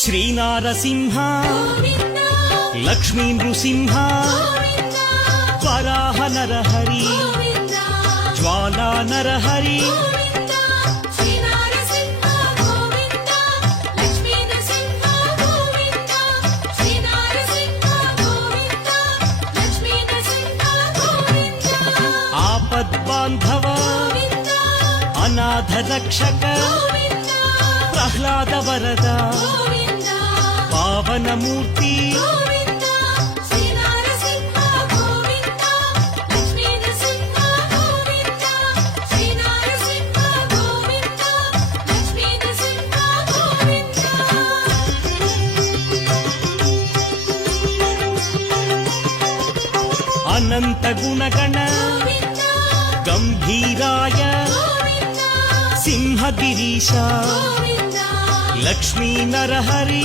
శ్రీనారసింహ లక్ష్మీ నృసింహ వరాహ నరహరి జ్వాలా నరహరి ఆపద్బాంధవ అనాథ రక్షక ప్రహ్లాద వరద పావనమూర్తి అనంత గుణగణ గంభీరాయ సింహగిరీశ లక్ష్మీ నరహరి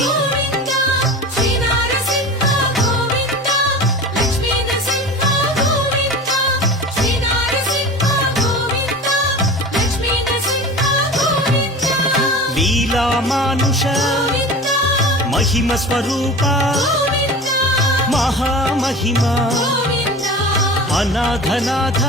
లీలామానుష మహిమ స్వరూప మహామహిమ అనాథనాథ